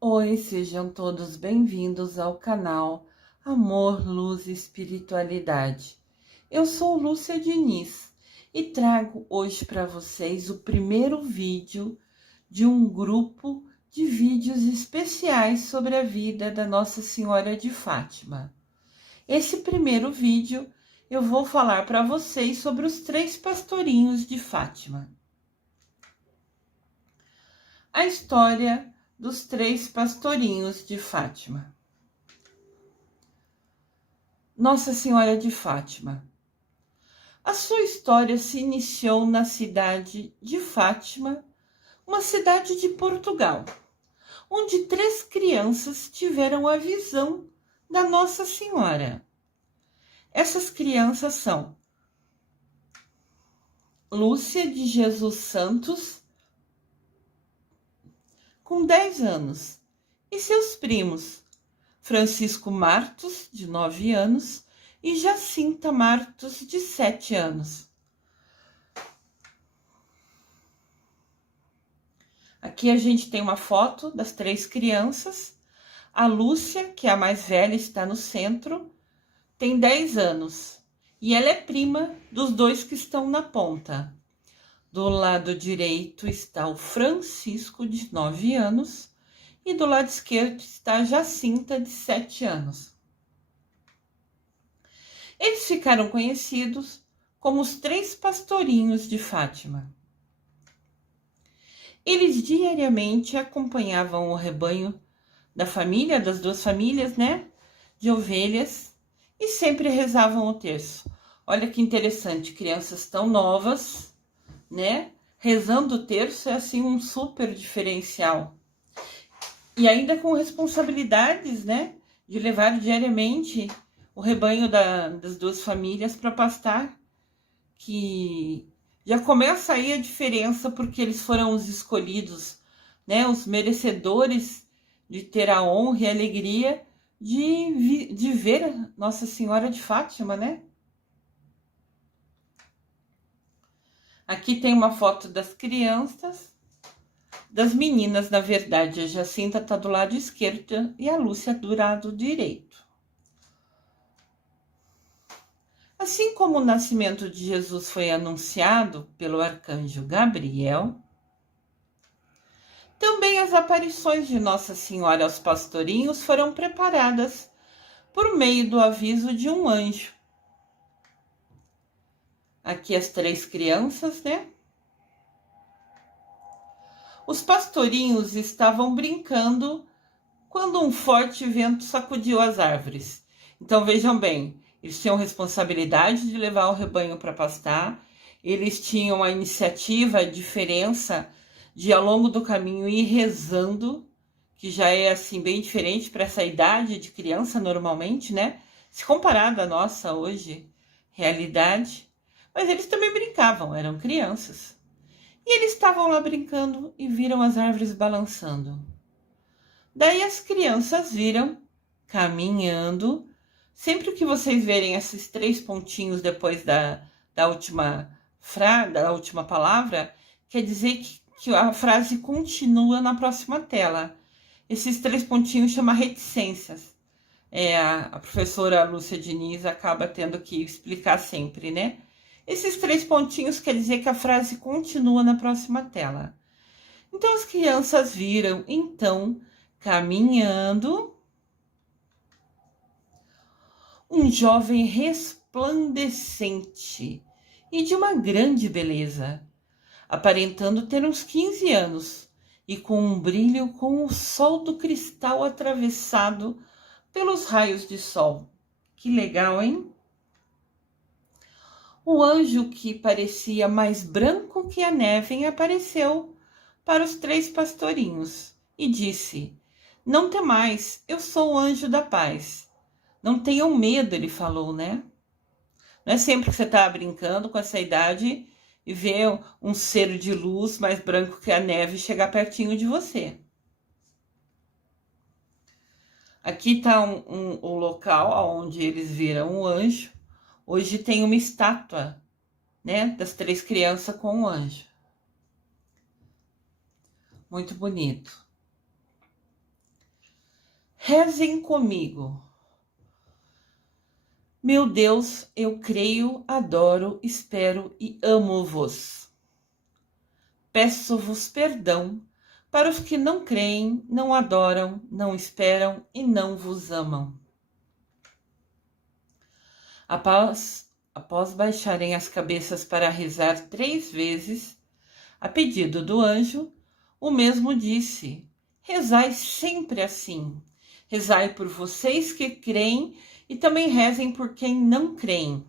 Oi, sejam todos bem-vindos ao canal Amor, Luz e Espiritualidade. Eu sou Lúcia Diniz e trago hoje para vocês o primeiro vídeo de um grupo de vídeos especiais sobre a vida da Nossa Senhora de Fátima. Esse primeiro vídeo eu vou falar para vocês sobre os 3 pastorinhos de Fátima. A história dos 3 pastorinhos de Fátima. Nossa Senhora de Fátima. A sua história se iniciou na cidade de Fátima, uma cidade de Portugal, onde 3 crianças tiveram a visão da Nossa Senhora. Essas crianças são Lúcia de Jesus Santos, com 10 anos, e seus primos, Francisco Martos, de 9 anos, e Jacinta Martos, de 7 anos. Aqui a gente tem uma foto das 3 crianças. A Lúcia, que é a mais velha, está no centro, tem 10 anos. E ela é prima dos 2 que estão na ponta. Do lado direito está o Francisco, de 9 anos, e do lado esquerdo está a Jacinta, de 7 anos. Eles ficaram conhecidos como os 3 pastorinhos de Fátima. Eles diariamente acompanhavam o rebanho da família, das 2 famílias, né, de ovelhas, e sempre rezavam o terço. Olha que interessante, crianças tão novas, né, rezando o terço é assim um super diferencial. E ainda com responsabilidades, né, de levar diariamente o rebanho das 2 famílias para pastar, que já começa aí a diferença, porque eles foram os escolhidos, né, os merecedores de ter a honra e a alegria de ver Nossa Senhora de Fátima, né? Aqui tem uma foto das crianças, das meninas, na verdade. A Jacinta está do lado esquerdo e a Lúcia do lado direito. Assim como o nascimento de Jesus foi anunciado pelo arcanjo Gabriel, também as aparições de Nossa Senhora aos pastorinhos foram preparadas por meio do aviso de um anjo. Aqui as 3 crianças, né? Os pastorinhos estavam brincando quando um forte vento sacudiu as árvores. Então vejam bem, eles tinham responsabilidade de levar o rebanho para pastar, eles tinham a iniciativa, a diferença de ao longo do caminho ir rezando, que já é assim bem diferente para essa idade de criança normalmente, né? Se comparado à nossa hoje realidade. Mas eles também brincavam, eram crianças. E eles estavam lá brincando e viram as árvores balançando. Daí as crianças viram, caminhando. Sempre que vocês verem esses 3 pontinhos depois da última palavra, quer dizer que a frase continua na próxima tela. Esses 3 pontinhos chamam reticências. A professora Lúcia Diniz acaba tendo que explicar sempre, né? Esses 3 pontinhos quer dizer que a frase continua na próxima tela. Então as crianças viram, então, caminhando, um jovem resplandecente e de uma grande beleza, aparentando ter uns 15 anos e com um brilho como o sol do cristal atravessado pelos raios de sol. Que legal, hein? O anjo, que parecia mais branco que a neve, apareceu para os 3 pastorinhos e disse: "Não temais, eu sou o anjo da paz." Não tenham medo, ele falou, né? Não é sempre que você está brincando com essa idade e vê um ser de luz mais branco que a neve chegar pertinho de você. Aqui está o local onde eles viram o anjo. Hoje tem uma estátua, né, das 3 crianças com o anjo. Muito bonito. Rezem comigo. Meu Deus, eu creio, adoro, espero e amo-vos. Peço-vos perdão para os que não creem, não adoram, não esperam e não vos amam. Após baixarem as cabeças para rezar 3 vezes, a pedido do anjo, o mesmo disse: rezai sempre assim. Rezai por vocês que creem e também rezem por quem não creem.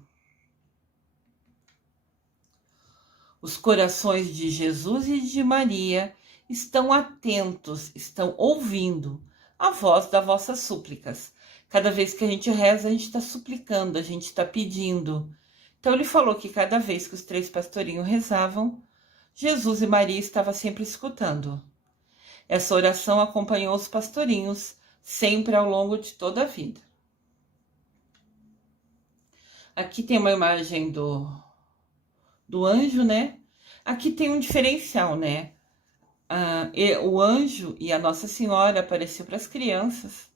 Os corações de Jesus e de Maria estão atentos, estão ouvindo a voz das vossas súplicas. Cada vez que a gente reza, a gente está suplicando, a gente está pedindo. Então ele falou que cada vez que os 3 pastorinhos rezavam, Jesus e Maria estavam sempre escutando. Essa oração acompanhou os pastorinhos sempre ao longo de toda a vida. Aqui tem uma imagem do anjo, né? Aqui tem um diferencial, né? O anjo e a Nossa Senhora apareceu para as crianças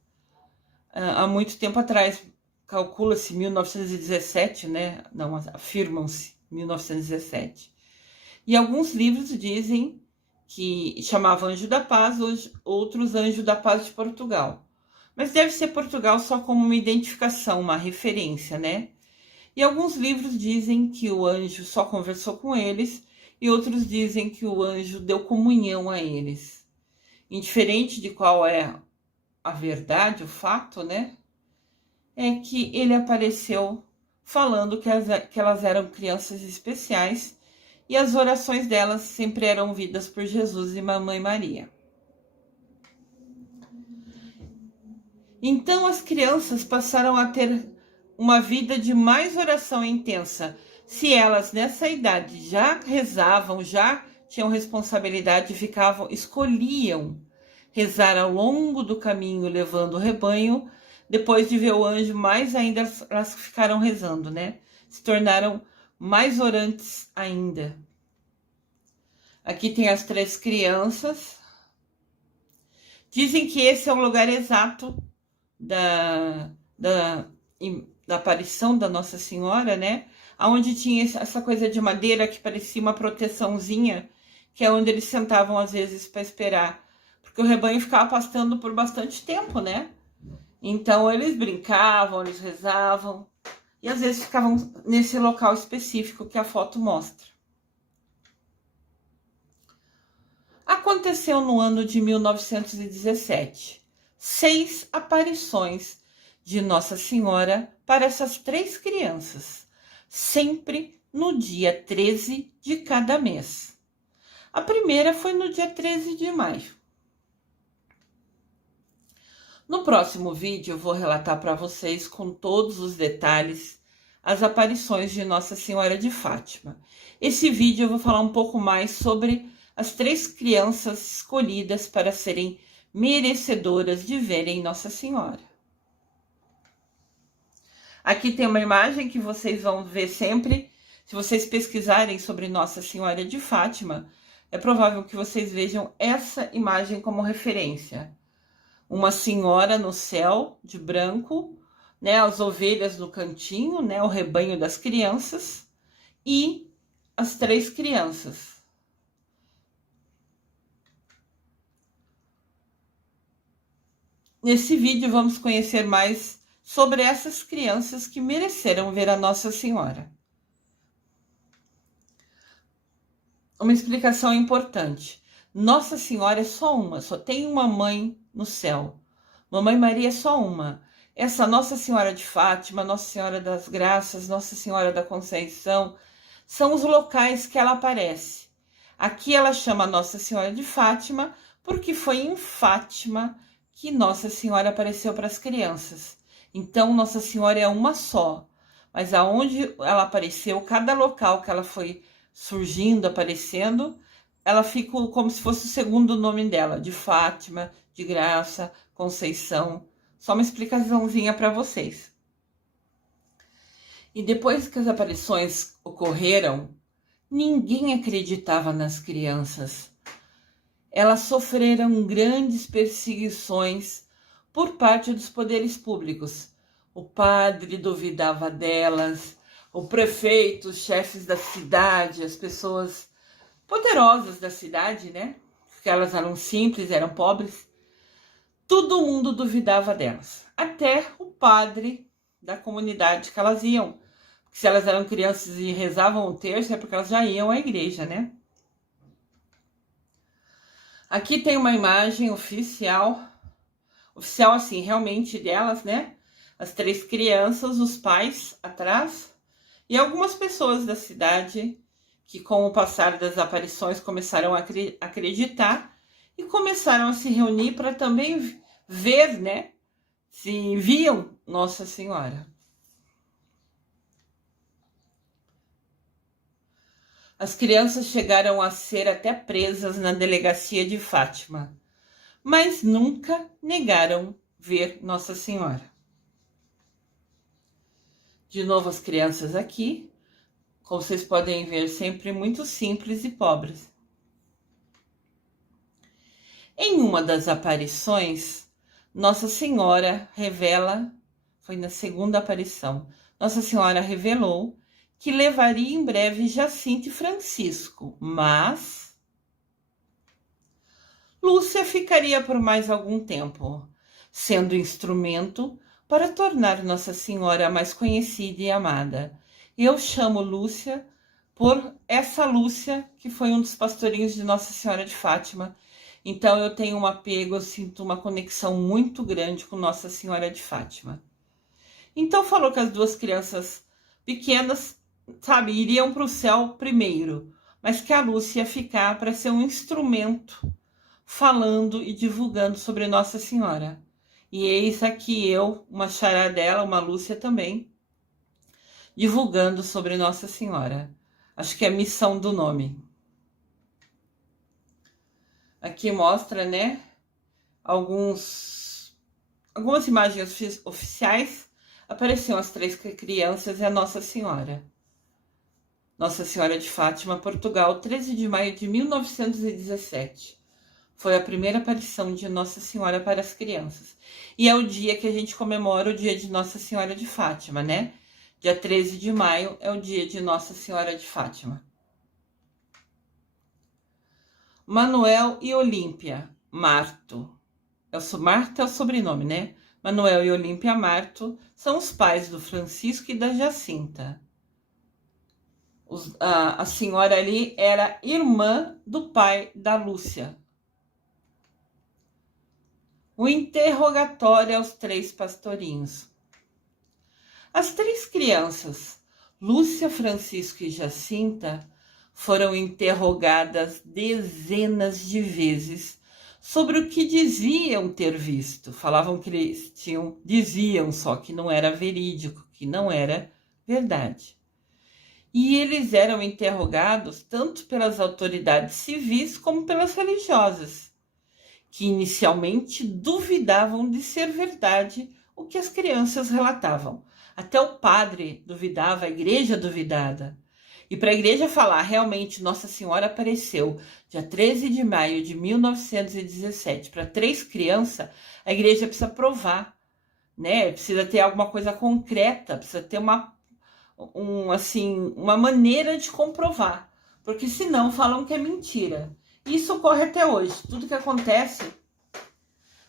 há muito tempo atrás. Calcula-se 1917, né? Não, afirmam-se 1917. E alguns livros dizem que chamava Anjo da Paz, outros Anjo da Paz de Portugal. Mas deve ser Portugal só como uma identificação, uma referência, né? E alguns livros dizem que o anjo só conversou com eles e outros dizem que o anjo deu comunhão a eles. Indiferente de qual é a verdade, o fato, né? É que ele apareceu falando que elas eram crianças especiais e as orações delas sempre eram ouvidas por Jesus e Mamãe Maria. Então as crianças passaram a ter uma vida de mais oração intensa. Se elas nessa idade já rezavam, já tinham responsabilidade, escolhiam rezar ao longo do caminho levando o rebanho, depois de ver o anjo, mais ainda elas ficaram rezando, né? Se tornaram mais orantes ainda. Aqui tem as 3 crianças. Dizem que esse é o lugar exato da aparição da Nossa Senhora, né? Onde tinha essa coisa de madeira que parecia uma proteçãozinha, que é onde eles sentavam às vezes para esperar, porque o rebanho ficava pastando por bastante tempo, né? Então eles brincavam, eles rezavam e às vezes ficavam nesse local específico que a foto mostra. Aconteceu no ano de 1917, 6 aparições de Nossa Senhora para essas 3 crianças, sempre no dia 13 de cada mês. A primeira foi no dia 13 de maio. No próximo vídeo eu vou relatar para vocês com todos os detalhes as aparições de Nossa Senhora de Fátima. Esse vídeo eu vou falar um pouco mais sobre as 3 crianças escolhidas para serem merecedoras de verem Nossa Senhora. Aqui tem uma imagem que vocês vão ver sempre. Se vocês pesquisarem sobre Nossa Senhora de Fátima, é provável que vocês vejam essa imagem como referência. Uma senhora no céu, de branco, né, as ovelhas no cantinho, né, o rebanho das crianças, e as 3 crianças. Nesse vídeo vamos conhecer mais sobre essas crianças que mereceram ver a Nossa Senhora. Uma explicação importante. Nossa Senhora é só uma, só tem uma mãe no céu. Mamãe Maria é só uma. Essa Nossa Senhora de Fátima, Nossa Senhora das Graças, Nossa Senhora da Conceição, são os locais que ela aparece. Aqui ela chama Nossa Senhora de Fátima porque foi em Fátima que Nossa Senhora apareceu para as crianças. Então Nossa Senhora é uma só, mas aonde ela apareceu, cada local que ela foi surgindo, aparecendo, ela fica como se fosse o segundo nome dela, de Fátima, de Graça, Conceição. Só uma explicaçãozinha para vocês. E depois que as aparições ocorreram, ninguém acreditava nas crianças. Elas sofreram grandes perseguições por parte dos poderes públicos. O padre duvidava delas, o prefeito, os chefes da cidade, as pessoas poderosas da cidade, né? Porque elas eram simples, eram pobres. Todo mundo duvidava delas. Até o padre da comunidade que elas iam. Porque se elas eram crianças e rezavam o terço, é porque elas já iam à igreja, né? Aqui tem uma imagem oficial assim, realmente delas, né? As 3 crianças, os pais atrás e algumas pessoas da cidade que, com o passar das aparições, começaram a acreditar e começaram a se reunir para também ver, né? Se viam Nossa Senhora. As crianças chegaram a ser até presas na delegacia de Fátima, mas nunca negaram ver Nossa Senhora. De novo as crianças aqui, como vocês podem ver, sempre muito simples e pobres. Em uma das aparições, Nossa Senhora revela, foi na segunda aparição, Nossa Senhora revelou que levaria em breve Jacinta e Francisco, mas Lúcia ficaria por mais algum tempo, sendo instrumento para tornar Nossa Senhora mais conhecida e amada. Eu chamo Lúcia por essa Lúcia, que foi um dos pastorinhos de Nossa Senhora de Fátima. Então eu tenho um apego, eu sinto uma conexão muito grande com Nossa Senhora de Fátima. Então falou que as 2 crianças pequenas, sabe, iriam para o céu primeiro, mas que a Lúcia ia ficar para ser um instrumento falando e divulgando sobre Nossa Senhora. E eis aqui eu, uma xará dela, uma Lúcia também, divulgando sobre Nossa Senhora. Acho que é a missão do nome. Aqui mostra, né, algumas imagens oficiais. Apareciam as 3 crianças e a Nossa Senhora. Nossa Senhora de Fátima, Portugal, 13 de maio de 1917. Foi a primeira aparição de Nossa Senhora para as crianças. E é o dia que a gente comemora o dia de Nossa Senhora de Fátima, né? Dia 13 de maio é o dia de Nossa Senhora de Fátima. Manuel e Olímpia Marto. Marto é o sobrenome, né? Manuel e Olímpia Marto são os pais do Francisco e da Jacinta. A senhora ali era irmã do pai da Lúcia. O interrogatório aos 3 pastorinhos. As 3 crianças, Lúcia, Francisco e Jacinta, foram interrogadas dezenas de vezes sobre o que diziam ter visto. Falavam que eles diziam só que não era verídico, que não era verdade. E eles eram interrogados tanto pelas autoridades civis como pelas religiosas, que inicialmente duvidavam de ser verdade o que as crianças relatavam. Até o padre duvidava, a igreja duvidava. E para a igreja falar, realmente, Nossa Senhora apareceu dia 13 de maio de 1917 para 3 crianças, a igreja precisa provar, né? Precisa ter alguma coisa concreta, precisa ter uma maneira de comprovar. Porque senão falam que é mentira. Isso ocorre até hoje. Tudo que acontece,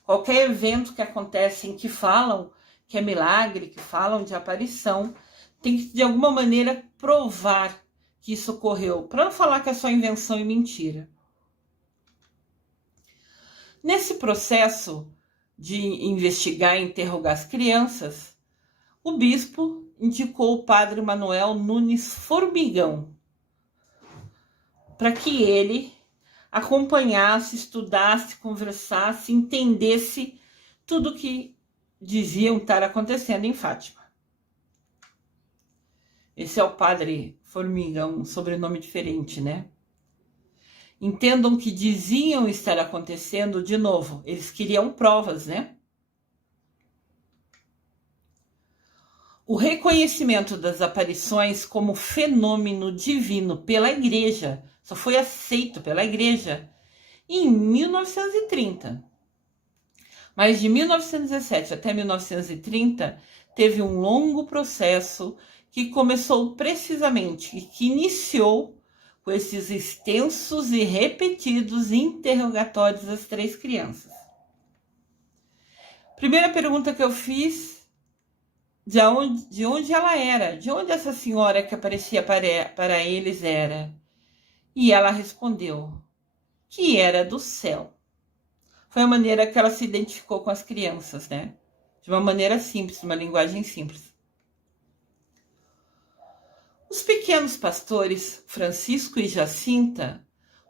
qualquer evento que acontece em que falam que é milagre, que falam de aparição, tem que de alguma maneira provar que isso ocorreu, para não falar que é só invenção e mentira. Nesse processo de investigar e interrogar as crianças, o bispo indicou o padre Manuel Nunes Formigão para que ele acompanhasse, estudasse, conversasse, entendesse tudo que diziam estar acontecendo em Fátima. Esse é o padre Formigão, um sobrenome diferente, né? Entendam que diziam estar acontecendo, de novo, eles queriam provas, né? O reconhecimento das aparições como fenômeno divino pela igreja só foi aceito pela igreja em 1930. Mas de 1917 até 1930, teve um longo processo que começou precisamente, que iniciou com esses extensos e repetidos interrogatórios às 3 crianças. Primeira pergunta que eu fiz, de onde ela era, de onde essa senhora que aparecia para eles era. E ela respondeu que era do céu. Foi a maneira que ela se identificou com as crianças, né? De uma maneira simples, uma linguagem simples. Os pequenos pastores Francisco e Jacinta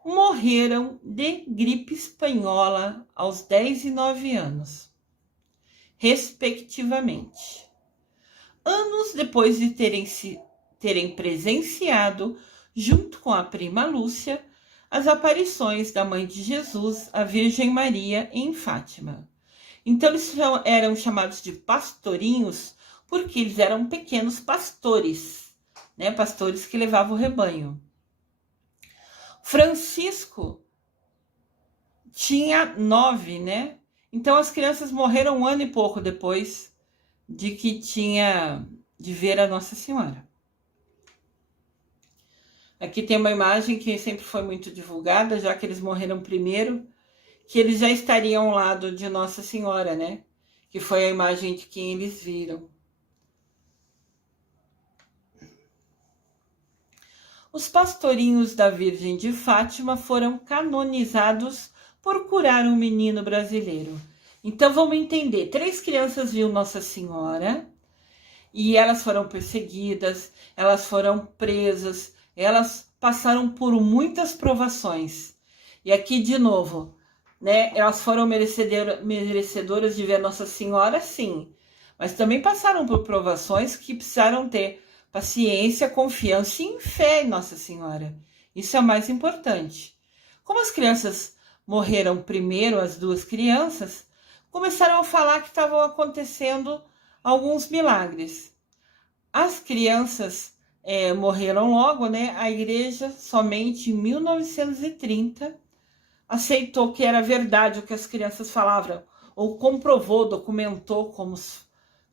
morreram de gripe espanhola aos 10 e 9 anos, respectivamente. Anos depois de terem presenciado, junto com a prima Lúcia, as aparições da Mãe de Jesus, a Virgem Maria, em Fátima. Então eles eram chamados de pastorinhos porque eles eram pequenos pastores, né? Pastores que levavam o rebanho. Francisco tinha 9, né? Então as crianças morreram 1 ano e pouco depois de ver a Nossa Senhora. Aqui tem uma imagem que sempre foi muito divulgada, já que eles morreram primeiro, que eles já estariam ao lado de Nossa Senhora, né? Que foi a imagem de quem eles viram. Os pastorinhos da Virgem de Fátima foram canonizados por curar um menino brasileiro. Então vamos entender, 3 crianças viram Nossa Senhora e elas foram perseguidas, elas foram presas, elas passaram por muitas provações. E aqui de novo, né, elas foram merecedoras de ver Nossa Senhora, sim, mas também passaram por provações que precisaram ter paciência, confiança e fé em Nossa Senhora. Isso é o mais importante. Como as crianças morreram primeiro, as 2 crianças, começaram a falar que estavam acontecendo alguns milagres. As crianças morreram logo, né? A igreja somente em 1930 aceitou que era verdade o que as crianças falavam, ou comprovou, documentou, como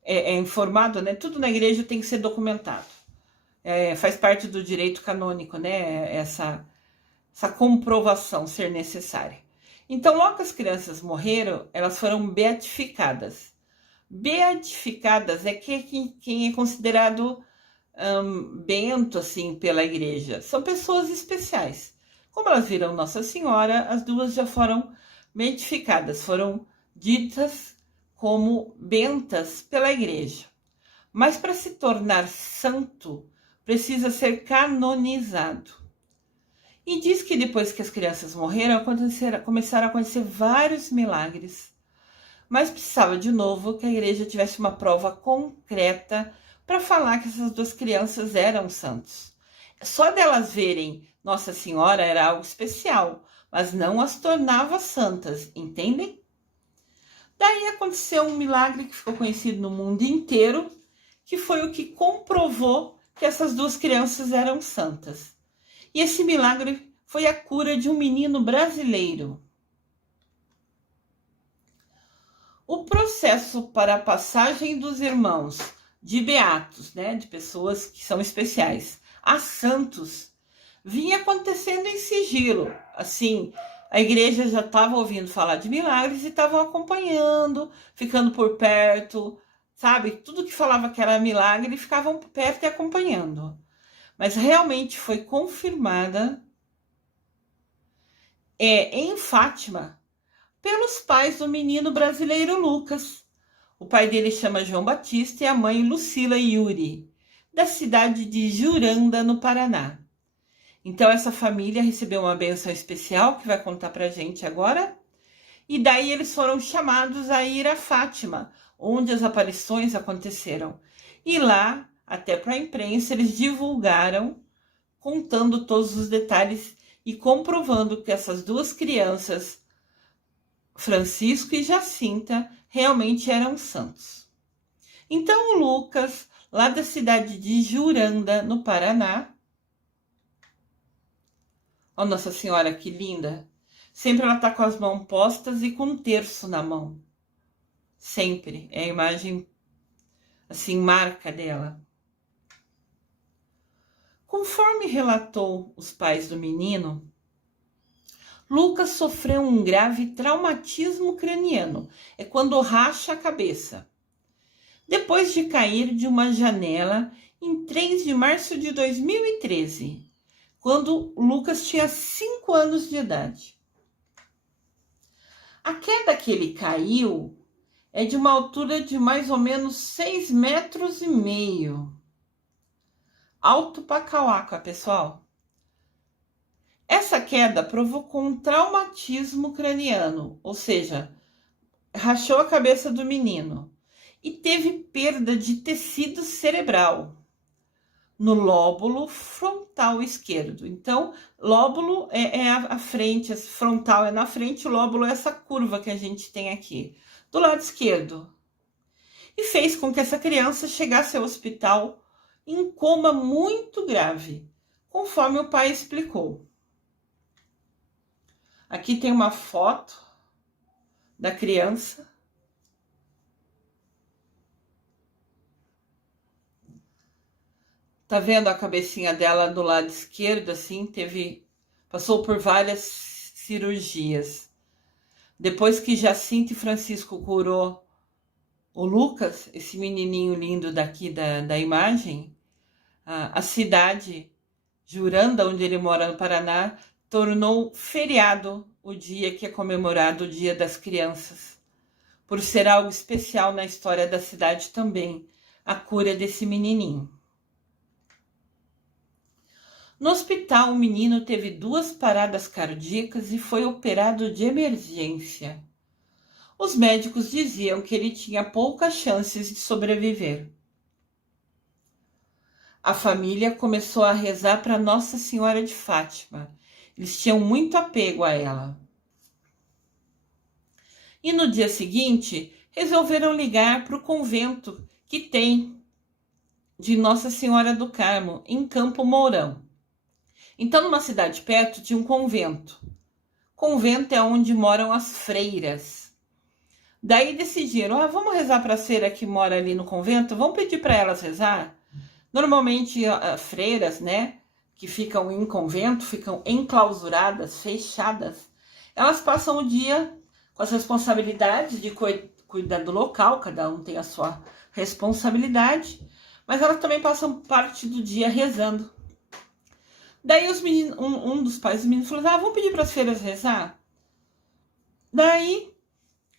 informado, né? Tudo na igreja tem que ser documentado. Faz parte do direito canônico, né? Essa comprovação ser necessária. Então, logo que as crianças morreram, elas foram beatificadas. Beatificadas é quem é considerado bento, assim, pela igreja. São pessoas especiais. Como elas viram Nossa Senhora, as 2 já foram beatificadas, foram ditas como bentas pela igreja. Mas para se tornar santo, precisa ser canonizado. E diz que depois que as crianças morreram, começaram a acontecer vários milagres. Mas precisava de novo que a igreja tivesse uma prova concreta para falar que essas 2 crianças eram santos. Só delas verem Nossa Senhora era algo especial, mas não as tornava santas, entendem? Daí aconteceu um milagre que ficou conhecido no mundo inteiro, que foi o que comprovou que essas 2 crianças eram santas. E esse milagre foi a cura de um menino brasileiro. O processo para a passagem dos irmãos de beatos, né, de pessoas que são especiais, a santos, vinha acontecendo em sigilo. Assim, a igreja já estava ouvindo falar de milagres e estavam acompanhando, ficando por perto, sabe? Tudo que falava que era milagre, ficavam perto e acompanhando. Mas realmente foi confirmada em Fátima pelos pais do menino brasileiro Lucas. O pai dele chama João Batista e a mãe Lucila Yuri, da cidade de Juranda, no Paraná. Então essa família recebeu uma bênção especial que vai contar pra gente agora. E daí eles foram chamados a ir a Fátima, onde as aparições aconteceram. E lá, até para a imprensa, eles divulgaram, contando todos os detalhes e comprovando que essas 2 crianças, Francisco e Jacinta, realmente eram santos. Então o Lucas, lá da cidade de Juranda, no Paraná, ó Nossa Senhora, que linda! Sempre ela tá com as mãos postas e com um terço na mão. sempre. É a imagem, assim, marca dela. Conforme relatou os pais do menino, Lucas sofreu um grave traumatismo craniano. É quando racha a cabeça. Depois de cair de uma janela em 3 de março de 2013, quando Lucas tinha 5 anos de idade. A queda que ele caiu é de uma altura de mais ou menos 6,5 metros. Alto pra cauaca, pessoal. Essa queda provocou um traumatismo craniano, ou seja, rachou a cabeça do menino e teve perda de tecido cerebral no lóbulo frontal esquerdo. Então, lóbulo é a frente, frontal é na frente, o lóbulo é essa curva que a gente tem aqui, do lado esquerdo. E fez com que essa criança chegasse ao hospital em coma muito grave, conforme o pai explicou. Aqui tem uma foto da criança. Tá vendo a cabecinha dela do lado esquerdo, assim, passou por várias cirurgias. Depois que Jacinto e Francisco curou o Lucas, esse menininho lindo daqui da imagem, a cidade, Juranda, onde ele mora no Paraná, tornou feriado o dia que é comemorado o Dia das Crianças, por ser algo especial na história da cidade também, a cura desse menininho. No hospital, o menino teve 2 paradas cardíacas e foi operado de emergência. Os médicos diziam que ele tinha poucas chances de sobreviver. A família começou a rezar para Nossa Senhora de Fátima. Eles tinham muito apego a ela. E no dia seguinte, resolveram ligar para o convento que tem de Nossa Senhora do Carmo, em Campo Mourão. Então, numa cidade perto, tinha um convento. Convento é onde moram as freiras. Daí decidiram, vamos rezar para a freira que mora ali no convento? Vamos pedir para elas rezar? Normalmente, freiras, né, que ficam em convento, ficam enclausuradas, fechadas. Elas passam o dia com as responsabilidades de cuidar do local, cada um tem a sua responsabilidade, mas elas também passam parte do dia rezando. Daí os meninos, um dos pais dos meninos falou, vamos pedir para as freiras rezar? Daí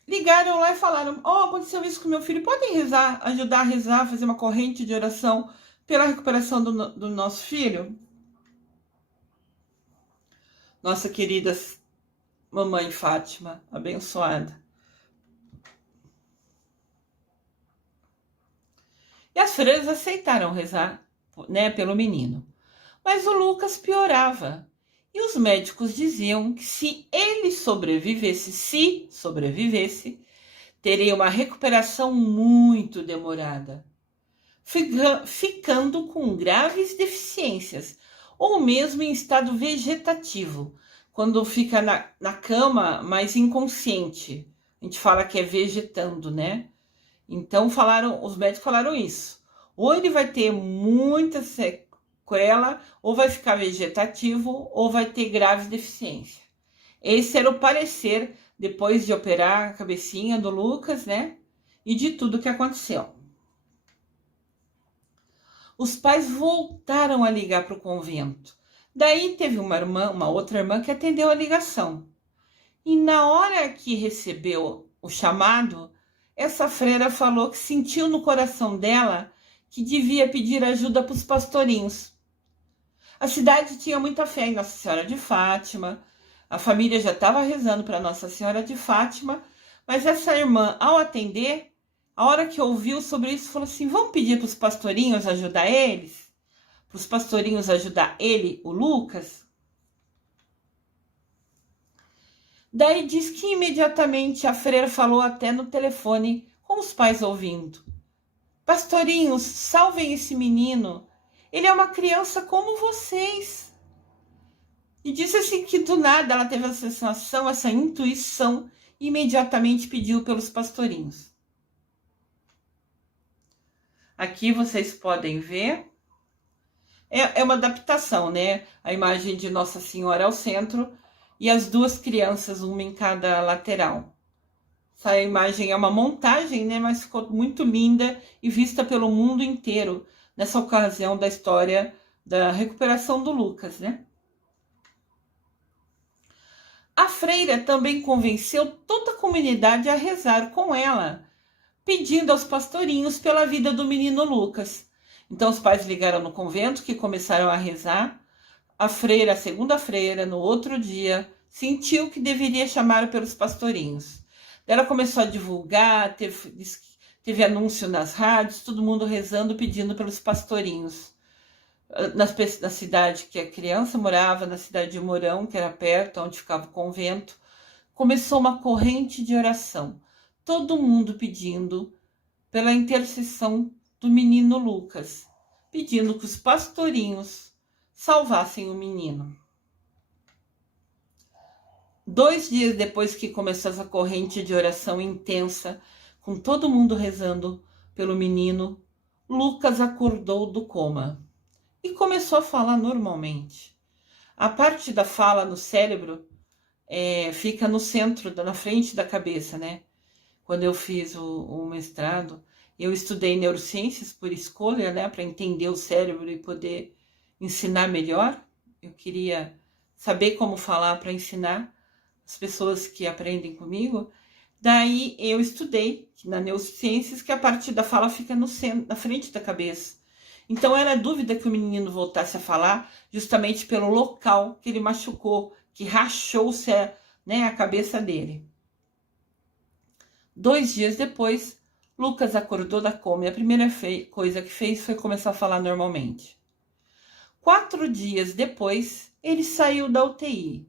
ligaram lá e falaram, aconteceu isso com meu filho, podem rezar, ajudar a rezar, fazer uma corrente de oração pela recuperação do nosso filho? Nossa querida mamãe Fátima, abençoada. E as freiras aceitaram rezar, né, pelo menino. Mas o Lucas piorava. E os médicos diziam que se ele sobrevivesse, teria uma recuperação muito demorada, ficando com graves deficiências, ou mesmo em estado vegetativo, quando fica na cama, mas inconsciente. A gente fala que é vegetando, né? Então os médicos falaram isso. Ou ele vai ter muita sequela, ou vai ficar vegetativo, ou vai ter grave deficiência. Esse era o parecer depois de operar a cabecinha do Lucas, né? E de tudo que aconteceu. Os pais voltaram a ligar para o convento. Daí teve uma outra irmã que atendeu a ligação. E na hora que recebeu o chamado, essa freira falou que sentiu no coração dela que devia pedir ajuda para os pastorinhos. A cidade tinha muita fé em Nossa Senhora de Fátima, a família já estava rezando para Nossa Senhora de Fátima, mas essa irmã, ao atender, a hora que ouviu sobre isso, falou assim, vamos pedir para os pastorinhos ajudar eles? Para os pastorinhos ajudar ele, o Lucas? Daí diz que imediatamente a freira falou até no telefone, com os pais ouvindo. Pastorinhos, salvem esse menino. Ele é uma criança como vocês. E disse assim que do nada ela teve essa sensação, essa intuição, e imediatamente pediu pelos pastorinhos. Aqui vocês podem ver, é uma adaptação, né? A imagem de Nossa Senhora ao centro e as duas crianças, uma em cada lateral. Essa imagem é uma montagem, né? Mas ficou muito linda e vista pelo mundo inteiro nessa ocasião da história da recuperação do Lucas, né? A freira também convenceu toda a comunidade a rezar com ela, pedindo aos pastorinhos pela vida do menino Lucas. Então os pais ligaram no convento, que começaram a rezar. A freira, a segunda freira, no outro dia, sentiu que deveria chamar pelos pastorinhos. Ela começou a divulgar, teve anúncio nas rádios, todo mundo rezando, pedindo pelos pastorinhos. Na cidade que a criança morava, na cidade de Mourão, que era perto, onde ficava o convento, começou uma corrente de oração. Todo mundo pedindo pela intercessão do menino Lucas, pedindo que os pastorinhos salvassem o menino. 2 dias depois que começou essa corrente de oração intensa, com todo mundo rezando pelo menino, Lucas acordou do coma e começou a falar normalmente. A parte da fala no cérebro fica no centro, na frente da cabeça, né? Quando eu fiz o mestrado, eu estudei neurociências por escolha, né? Para entender o cérebro e poder ensinar melhor. Eu queria saber como falar para ensinar as pessoas que aprendem comigo. Daí eu estudei na neurociências que a parte da fala fica no centro, na frente da cabeça. Então era dúvida que o menino voltasse a falar justamente pelo local que ele machucou, que rachou-se a cabeça dele. 2 dias depois, Lucas acordou da coma e a primeira coisa que fez foi começar a falar normalmente. 4 dias depois, ele saiu da UTI.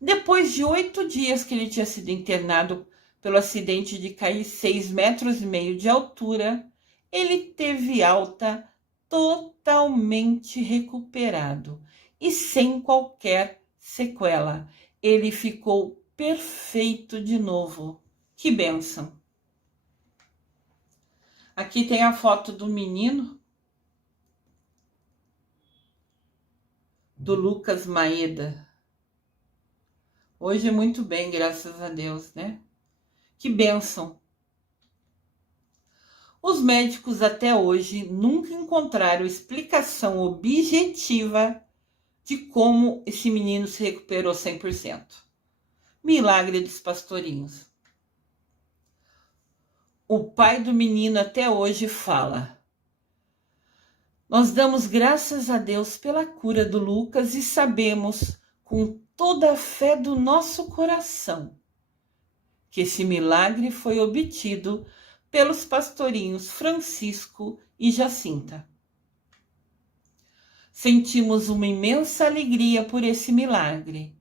Depois de 8 dias que ele tinha sido internado pelo acidente de cair 6,5 metros de altura, ele teve alta totalmente recuperado e sem qualquer sequela. Ele ficou perfeito de novo. Que bênção! Aqui tem a foto do menino, do Lucas Maeda. Hoje muito bem, graças a Deus, né? Que bênção! Os médicos até hoje nunca encontraram explicação objetiva de como esse menino se recuperou 100%. Milagre dos pastorinhos. O pai do menino até hoje fala: nós damos graças a Deus pela cura do Lucas e sabemos, com toda a fé do nosso coração, que esse milagre foi obtido pelos pastorinhos Francisco e Jacinta. Sentimos uma imensa alegria por esse milagre,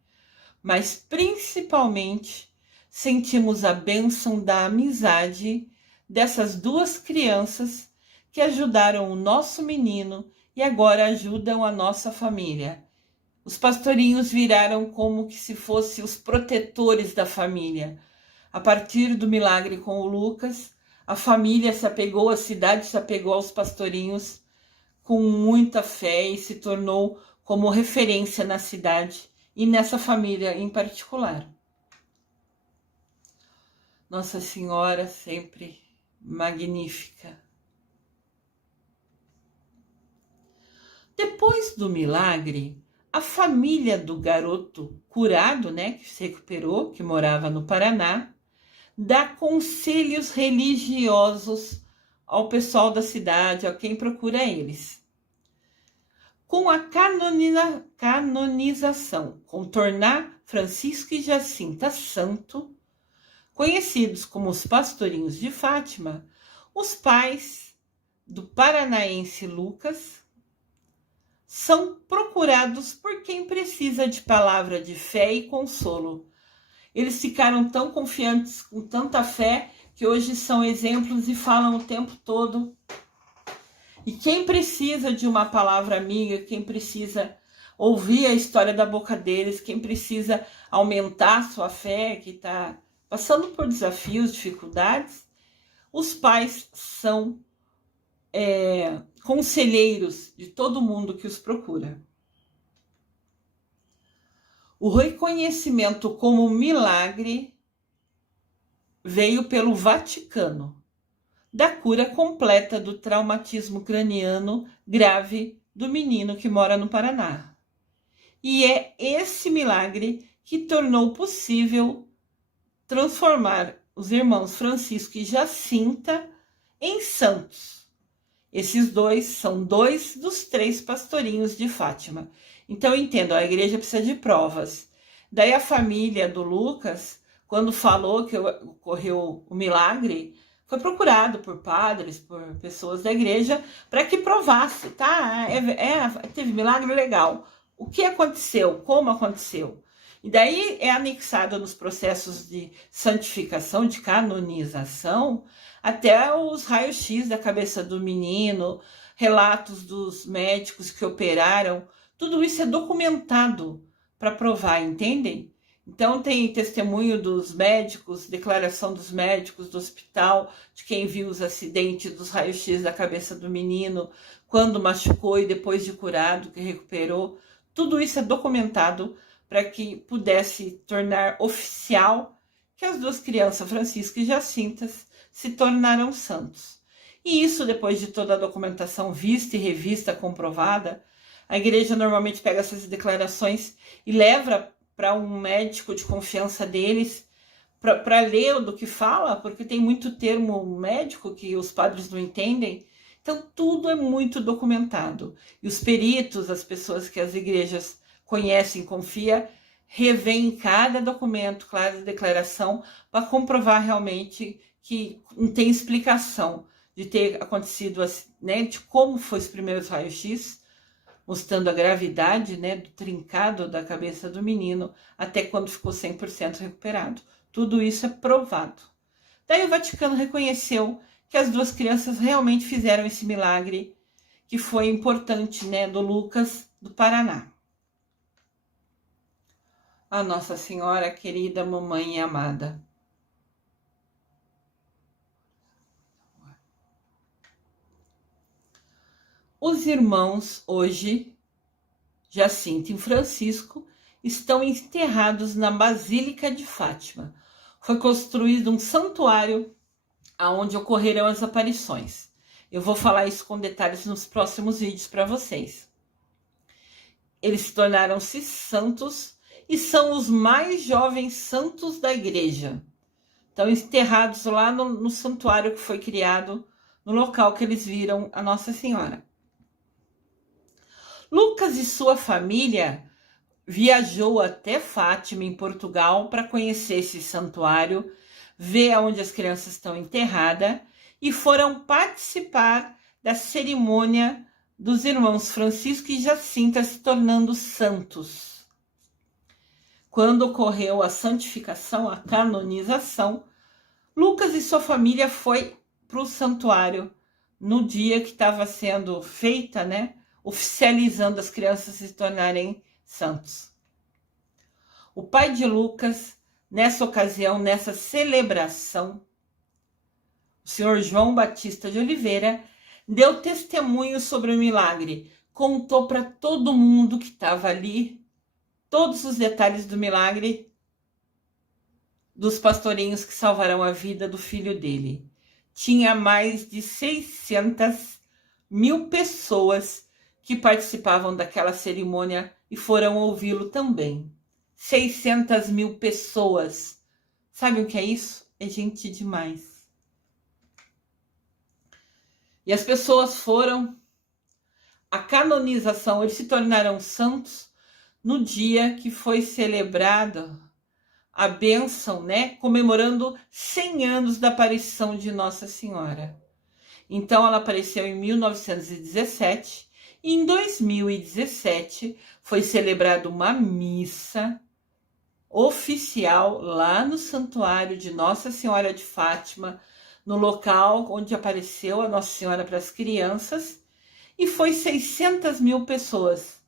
mas principalmente sentimos a bênção da amizade dessas 2 crianças que ajudaram o nosso menino e agora ajudam a nossa família. Os pastorinhos viraram como que se fossem os protetores da família. A partir do milagre com o Lucas, a família se apegou, a cidade se apegou aos pastorinhos com muita fé e se tornou como referência na cidade e nessa família em particular. Nossa Senhora sempre magnífica. Depois do milagre, a família do garoto curado, né, que se recuperou, que morava no Paraná, dá conselhos religiosos ao pessoal da cidade, a quem procura eles. Com a canonização, com tornar Francisco e Jacinta santo, conhecidos como os pastorinhos de Fátima, os pais do paranaense Lucas são procurados por quem precisa de palavra de fé e consolo. Eles ficaram tão confiantes, com tanta fé, que hoje são exemplos e falam o tempo todo. E quem precisa de uma palavra amiga, quem precisa ouvir a história da boca deles, quem precisa aumentar a sua fé, que está passando por desafios, dificuldades, Os pais são conselheiros de todo mundo que os procura. O reconhecimento como milagre veio pelo Vaticano, da cura completa do traumatismo craniano grave do menino que mora no Paraná. E é esse milagre que tornou possível transformar os irmãos Francisco e Jacinta em santos. Esses dois são 2 dos 3 pastorinhos de Fátima. Então, entendo, a igreja precisa de provas. Daí a família do Lucas, quando falou que ocorreu o milagre, foi procurado por padres, por pessoas da igreja, para que provasse, tá? Teve milagre, legal. O que aconteceu? Como aconteceu? E daí é anexado nos processos de santificação, de canonização, até os raios-x da cabeça do menino, relatos dos médicos que operaram, tudo isso é documentado para provar, entendem? Então tem testemunho dos médicos, declaração dos médicos do hospital, de quem viu os acidentes dos raios-x da cabeça do menino, quando machucou e depois de curado, que recuperou. Tudo isso é documentado para que pudesse tornar oficial que as 2 crianças, Francisca e Jacinta, se tornaram santos. E isso, depois de toda a documentação vista e revista, comprovada, a igreja normalmente pega essas declarações e leva para um médico de confiança deles para ler do que fala, porque tem muito termo médico que os padres não entendem. Então, tudo é muito documentado. E os peritos, as pessoas que as igrejas conhecem, confia, revêem cada documento, cada declaração, para comprovar realmente que não tem explicação de ter acontecido, né, de como foi os primeiros raios-x, mostrando a gravidade, né, do trincado da cabeça do menino, até quando ficou 100% recuperado. Tudo isso é provado. Daí o Vaticano reconheceu que as 2 crianças realmente fizeram esse milagre, que foi importante, né, do Lucas, do Paraná. A Nossa Senhora, querida mamãe e amada. Os irmãos hoje, Jacinta e Francisco, estão enterrados na Basílica de Fátima. Foi construído um santuário onde ocorreram as aparições. Eu vou falar isso com detalhes nos próximos vídeos para vocês. Eles tornaram-se santos e são os mais jovens santos da igreja. Estão enterrados lá no santuário que foi criado, no local que eles viram a Nossa Senhora. Lucas e sua família viajou até Fátima, em Portugal, para conhecer esse santuário, ver onde as crianças estão enterradas e foram participar da cerimônia dos irmãos Francisco e Jacinta se tornando santos. Quando ocorreu a santificação, a canonização, Lucas e sua família foi para o santuário no dia que estava sendo feita, né, oficializando as crianças se tornarem santos. O pai de Lucas, nessa ocasião, nessa celebração, o senhor João Batista de Oliveira, deu testemunho sobre o milagre, contou para todo mundo que estava ali todos os detalhes do milagre dos pastorinhos que salvarão a vida do filho dele. Tinha mais de 600.000 pessoas que participavam daquela cerimônia e foram ouvi-lo também. 600.000 pessoas. Sabe o que é isso? É gente demais. E as pessoas foram. A canonização, eles se tornaram santos no dia que foi celebrada a bênção, né? Comemorando 100 anos da aparição de Nossa Senhora. Então, ela apareceu em 1917 e em 2017 foi celebrada uma missa oficial lá no Santuário de Nossa Senhora de Fátima, no local onde apareceu a Nossa Senhora para as crianças, e foi 600.000 pessoas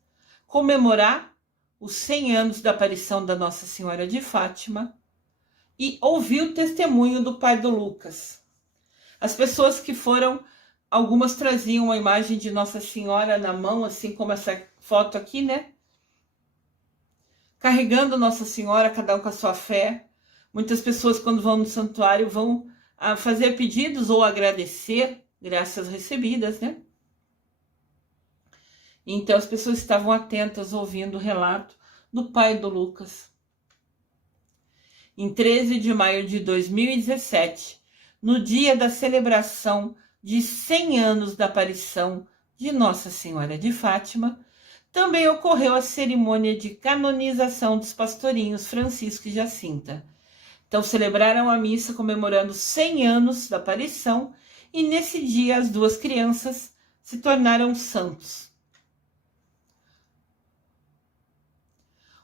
comemorar os 100 anos da aparição da Nossa Senhora de Fátima e ouvir o testemunho do pai do Lucas. As pessoas que foram, algumas traziam uma imagem de Nossa Senhora na mão, assim como essa foto aqui, né? Carregando Nossa Senhora, cada um com a sua fé. Muitas pessoas, quando vão no santuário, vão fazer pedidos ou agradecer graças recebidas, né? Então as pessoas estavam atentas ouvindo o relato do pai do Lucas. Em 13 de maio de 2017, no dia da celebração de 100 anos da aparição de Nossa Senhora de Fátima, também ocorreu a cerimônia de canonização dos pastorinhos Francisco e Jacinta. Então celebraram a missa comemorando 100 anos da aparição e nesse dia as duas crianças se tornaram santos.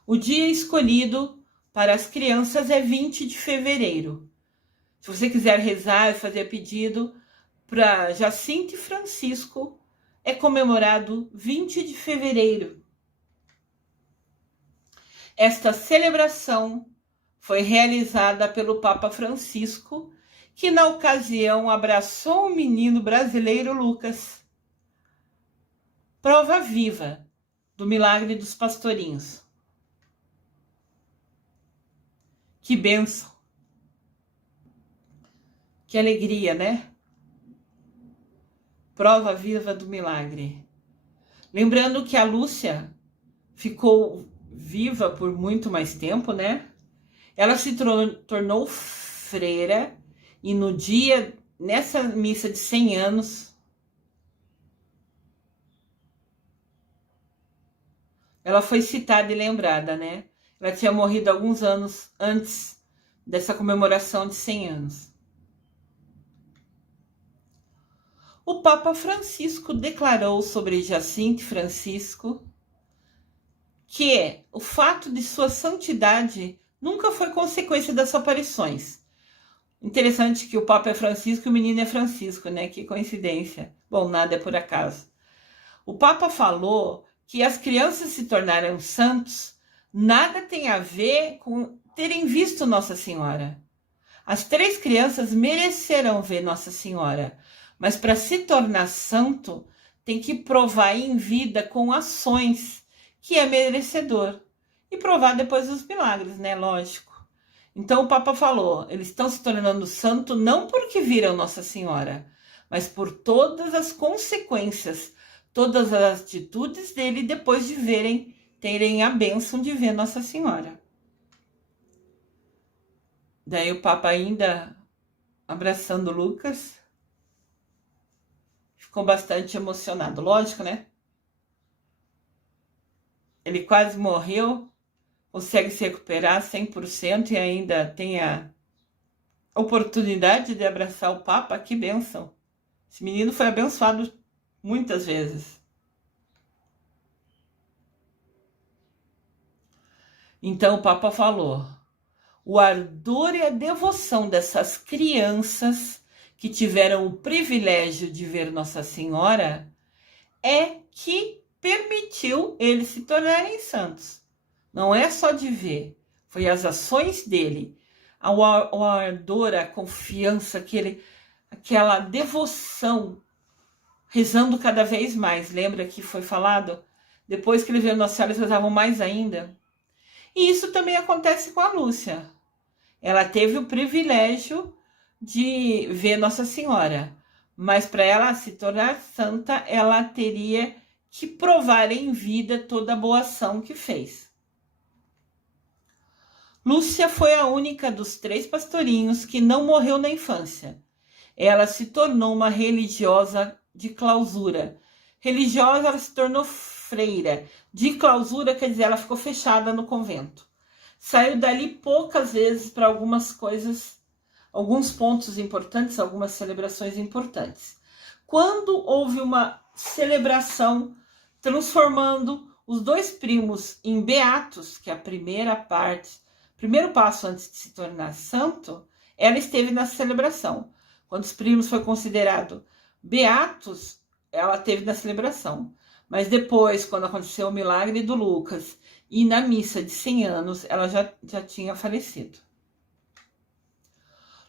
O dia escolhido para as crianças é 20 de fevereiro. Se você quiser rezar e fazer pedido para Jacinta e Francisco, é comemorado 20 de fevereiro. Esta celebração foi realizada pelo Papa Francisco, que na ocasião abraçou o menino brasileiro Lucas. Prova viva do milagre dos pastorinhos. Que bênção! Que alegria, né? Prova viva do milagre. Lembrando que a Lúcia ficou viva por muito mais tempo, né? Ela se tornou freira e no dia, nessa missa de 100 anos, ela foi citada e lembrada, né? Ela tinha morrido alguns anos antes dessa comemoração de 100 anos. O Papa Francisco declarou sobre Jacinta e Francisco que o fato de sua santidade nunca foi consequência das aparições. Interessante que o Papa é Francisco e o menino é Francisco, né? Que coincidência. Bom, nada é por acaso. O Papa falou que as crianças se tornaram santos nada tem a ver com terem visto Nossa Senhora. As 3 crianças mereceram ver Nossa Senhora, mas para se tornar santo, tem que provar em vida com ações que é merecedor. E provar depois os milagres, né? Lógico. Então o Papa falou, eles estão se tornando santo não porque viram Nossa Senhora, mas por todas as consequências, todas as atitudes dele depois de terem a bênção de ver Nossa Senhora. Daí o Papa ainda abraçando Lucas, ficou bastante emocionado, lógico, né? Ele quase morreu, consegue se recuperar 100% e ainda tem a oportunidade de abraçar o Papa, que bênção. Esse menino foi abençoado muitas vezes. Então o Papa falou, o ardor e a devoção dessas crianças que tiveram o privilégio de ver Nossa Senhora é que permitiu eles se tornarem santos. Não é só de ver, foi as ações dele, o ardor, a confiança, aquela devoção, rezando cada vez mais. Lembra que foi falado? Depois que ele viu Nossa Senhora, eles rezavam mais ainda. E isso também acontece com a Lúcia. Ela teve o privilégio de ver Nossa Senhora, mas para ela se tornar santa, ela teria que provar em vida toda a boa ação que fez. Lúcia foi a única dos 3 pastorinhos que não morreu na infância. Ela se tornou uma religiosa de clausura. Religiosa, ela se tornou freira. De clausura, quer dizer, ela ficou fechada no convento. Saiu dali poucas vezes para algumas coisas, alguns pontos importantes, algumas celebrações importantes. Quando houve uma celebração transformando os 2 primos em beatos, que é a primeiro passo antes de se tornar santo, ela esteve na celebração. Quando os primos foi considerado beatos, ela esteve na celebração. Mas depois, quando aconteceu o milagre do Lucas e na missa de 100 anos, ela já tinha falecido.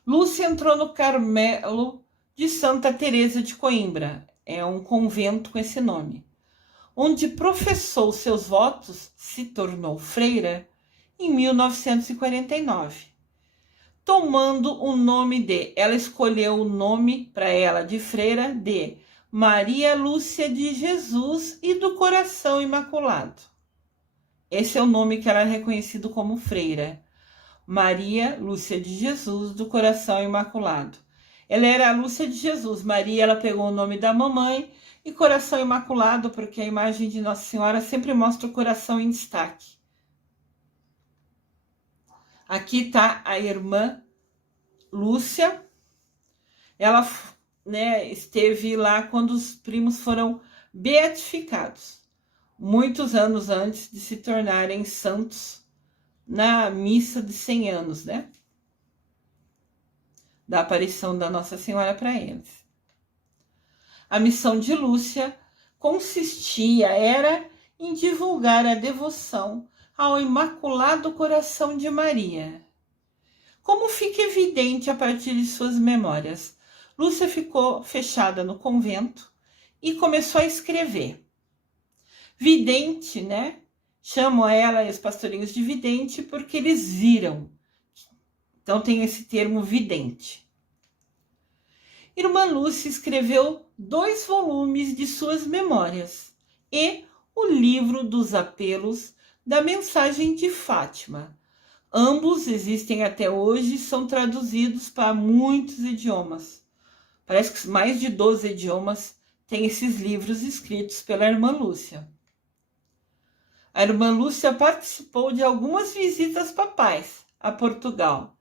Lúcia entrou no Carmelo de Santa Teresa de Coimbra, é um convento com esse nome, onde professou seus votos, se tornou freira em 1949, tomando o nome ela escolheu o nome para ela de freira de Maria Lúcia de Jesus e do Coração Imaculado. Esse é o nome que ela é reconhecido como freira. Maria Lúcia de Jesus do Coração Imaculado. Ela era a Lúcia de Jesus. Maria, ela pegou o nome da mamãe, e Coração Imaculado, porque a imagem de Nossa Senhora sempre mostra o coração em destaque. Aqui está a irmã Lúcia. Ela, esteve lá quando os primos foram beatificados, muitos anos antes de se tornarem santos, na missa de 100 anos, da aparição da Nossa Senhora para eles. A missão de Lúcia era em divulgar a devoção ao Imaculado Coração de Maria. Como fica evidente a partir de suas memórias, Lúcia ficou fechada no convento e começou a escrever. Vidente, Chamam ela e os pastorinhos de vidente porque eles viram. Então tem esse termo vidente. Irmã Lúcia escreveu 2 volumes de suas memórias e o livro dos apelos da Mensagem de Fátima. Ambos existem até hoje e são traduzidos para muitos idiomas. Parece que mais de 12 idiomas têm esses livros escritos pela irmã Lúcia. A irmã Lúcia participou de algumas visitas papais a Portugal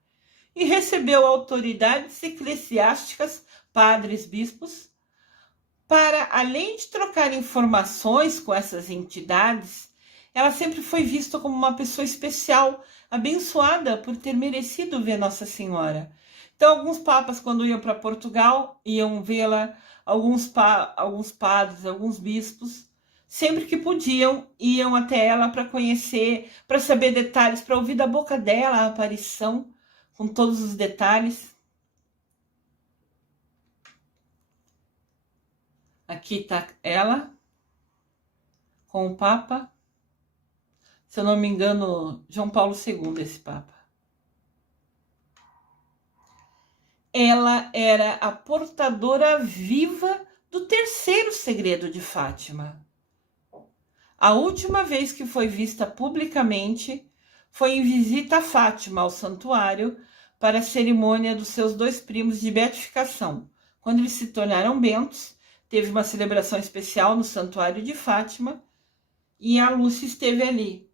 e recebeu autoridades eclesiásticas, padres, bispos, para, além de trocar informações com essas entidades, ela sempre foi vista como uma pessoa especial, abençoada por ter merecido ver Nossa Senhora. Então, alguns papas, quando iam para Portugal, iam vê-la, alguns padres, alguns bispos, sempre que podiam, iam até ela para conhecer, para saber detalhes, para ouvir da boca dela a aparição, com todos os detalhes. Aqui está ela, com o Papa. Se eu não me engano, João Paulo II, esse Papa. Ela era a portadora viva do 3º segredo de Fátima. A última vez que foi vista publicamente foi em visita a Fátima, ao santuário, para a cerimônia dos seus 2 primos de beatificação. Quando eles se tornaram bentos, teve uma celebração especial no santuário de Fátima e a Lúcia esteve ali.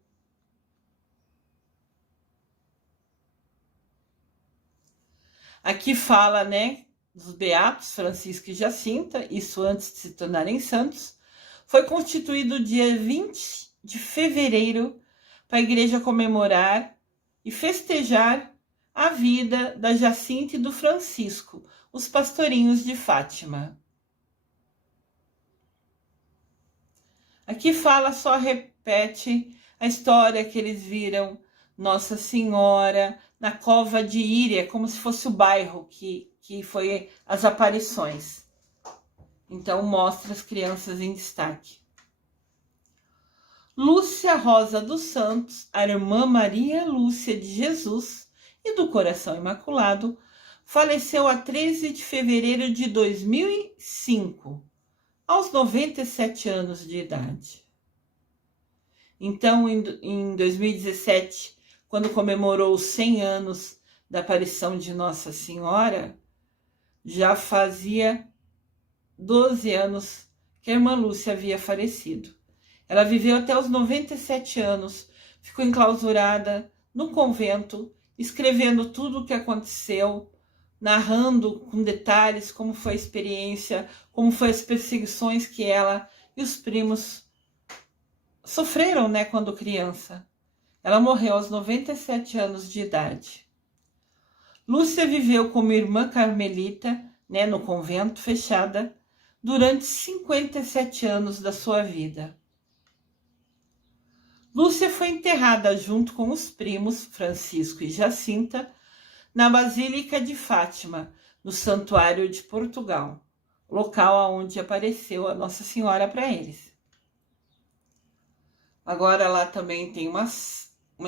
Aqui fala, dos beatos Francisco e Jacinta, isso antes de se tornarem santos. Foi constituído dia 20 de fevereiro para a igreja comemorar e festejar a vida da Jacinta e do Francisco, os pastorinhos de Fátima. Aqui fala, só repete a história que eles viram Nossa Senhora na Cova de Íria, como se fosse o bairro que foi as aparições. Então, mostra as crianças em destaque. Lúcia Rosa dos Santos, a irmã Maria Lúcia de Jesus e do Coração Imaculado, faleceu a 13 de fevereiro de 2005, aos 97 anos de idade. Então, em 2017, quando comemorou os 100 anos da aparição de Nossa Senhora, já fazia 12 anos que a irmã Lúcia havia falecido. Ela viveu até os 97 anos, ficou enclausurada no convento, escrevendo tudo o que aconteceu, narrando com detalhes como foi a experiência, como foi as perseguições que ela e os primos sofreram, quando criança. Ela morreu aos 97 anos de idade. Lúcia viveu como irmã carmelita, no convento fechada, durante 57 anos da sua vida. Lúcia foi enterrada junto com os primos Francisco e Jacinta na Basílica de Fátima, no Santuário de Portugal, local onde apareceu a Nossa Senhora para eles. Agora lá também tem uma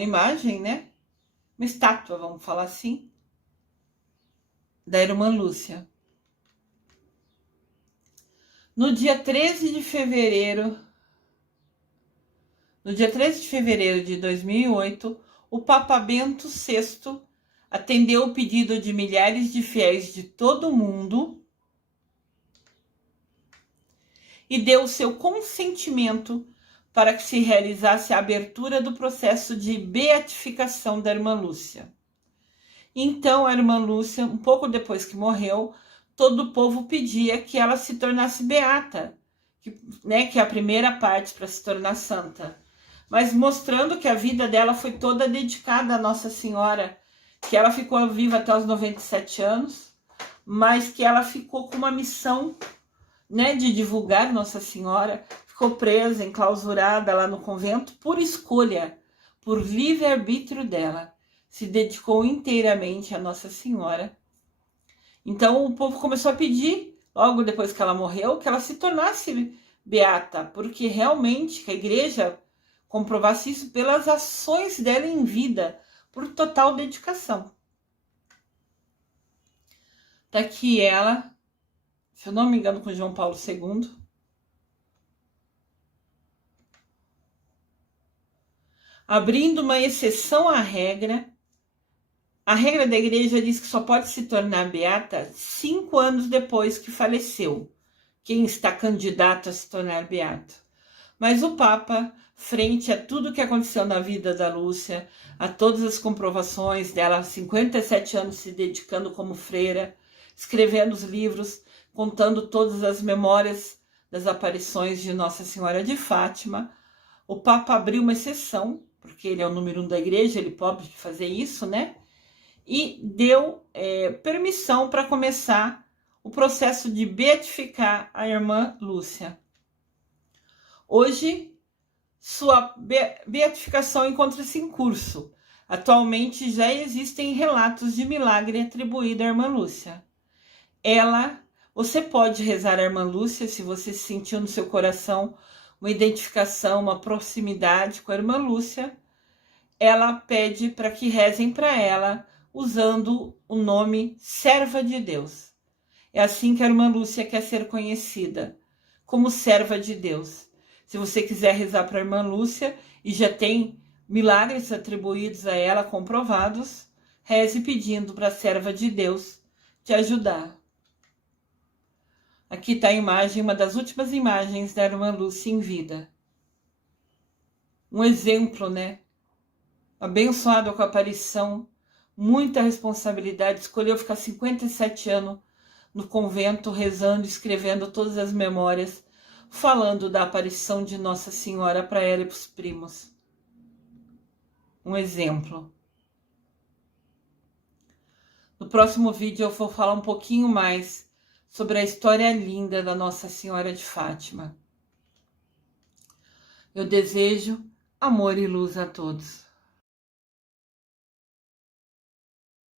imagem, né? Uma estátua, vamos falar assim, da irmã Lúcia. No dia 13 de fevereiro de 2008, o Papa Bento VI atendeu o pedido de milhares de fiéis de todo o mundo e deu seu consentimento para que se realizasse a abertura do processo de beatificação da irmã Lúcia. Então, a irmã Lúcia, um pouco depois que morreu, todo o povo pedia que ela se tornasse beata, que é a primeira parte para se tornar santa. Mas mostrando que a vida dela foi toda dedicada à Nossa Senhora, que ela ficou viva até os 97 anos, mas que ela ficou com uma missão, de divulgar Nossa Senhora, ficou presa, enclausurada lá no convento por escolha, por livre-arbítrio dela, se dedicou inteiramente a Nossa Senhora. Então o povo começou a pedir, logo depois que ela morreu, que ela se tornasse beata, porque realmente que a igreja comprovasse isso pelas ações dela em vida, por total dedicação. Tá aqui ela, se eu não me engano, com João Paulo II. Abrindo uma exceção à regra. A regra da igreja diz que só pode se tornar beata 5 anos depois que faleceu quem está candidato a se tornar beato. Mas o Papa, frente a tudo que aconteceu na vida da Lúcia, a todas as comprovações dela, 57 anos se dedicando como freira, escrevendo os livros, contando todas as memórias das aparições de Nossa Senhora de Fátima, o Papa abriu uma exceção, porque ele é o número 1 da igreja, ele pode fazer isso, e deu permissão para começar o processo de beatificar a irmã Lúcia. Hoje, sua beatificação encontra-se em curso. Atualmente já existem relatos de milagre atribuído à irmã Lúcia. Você pode rezar a irmã Lúcia se você sentiu no seu coração uma identificação, uma proximidade com a irmã Lúcia. Ela pede para que rezem para ela usando o nome Serva de Deus. É assim que a irmã Lúcia quer ser conhecida, como serva de Deus. Se você quiser rezar para a irmã Lúcia e já tem milagres atribuídos a ela comprovados, reze pedindo para a serva de Deus te ajudar. Aqui está a imagem, uma das últimas imagens da irmã Lúcia em vida. Um exemplo, abençoado com a aparição, muita responsabilidade, escolheu ficar 57 anos no convento, rezando, escrevendo todas as memórias, falando da aparição de Nossa Senhora para ela e para os primos. Um exemplo. No próximo vídeo eu vou falar um pouquinho mais sobre a história linda da Nossa Senhora de Fátima. Eu desejo amor e luz a todos.